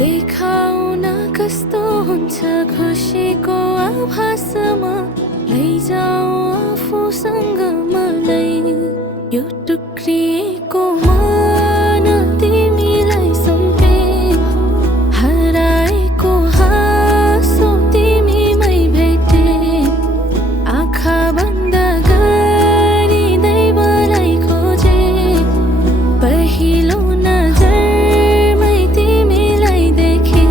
देखाउन कस्तो हुन्छ खुसीको आभासमा लैजाऊ आफूसँग मलाई यो टुक्रिएको मन तिमीलाई सुम्पे हराएको हाँसो तिमीमै भेटे आँखा बन्द गरी दैवलाई खोजे पहिलो नजरमै तिमीलाई देखे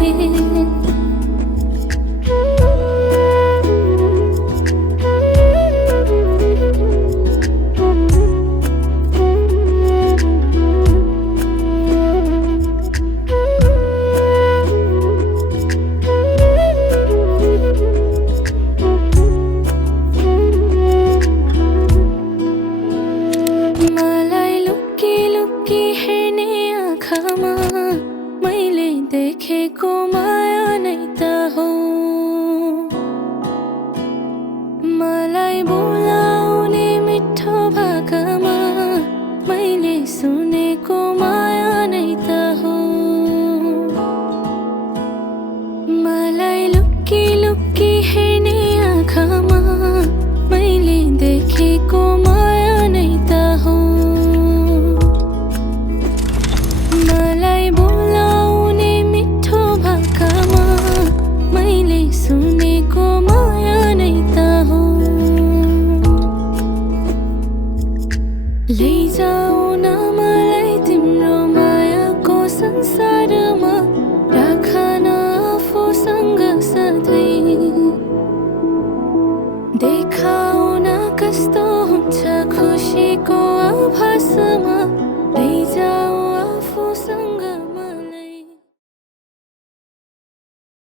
मलाई लुकी लुकी हेर्ने आँखामा मैले देखेको माया नै त हो मलाई बोलाउने मिठो भाकामा मैले सुनेको माया नै त हो मलाई लुकी लुकी हेर्ने आँखामा मैले देखेको माया नै त हो मलाई बोलाउने मिठो भाकामा मैले सुनेको माया नै त हो लैजाऊ न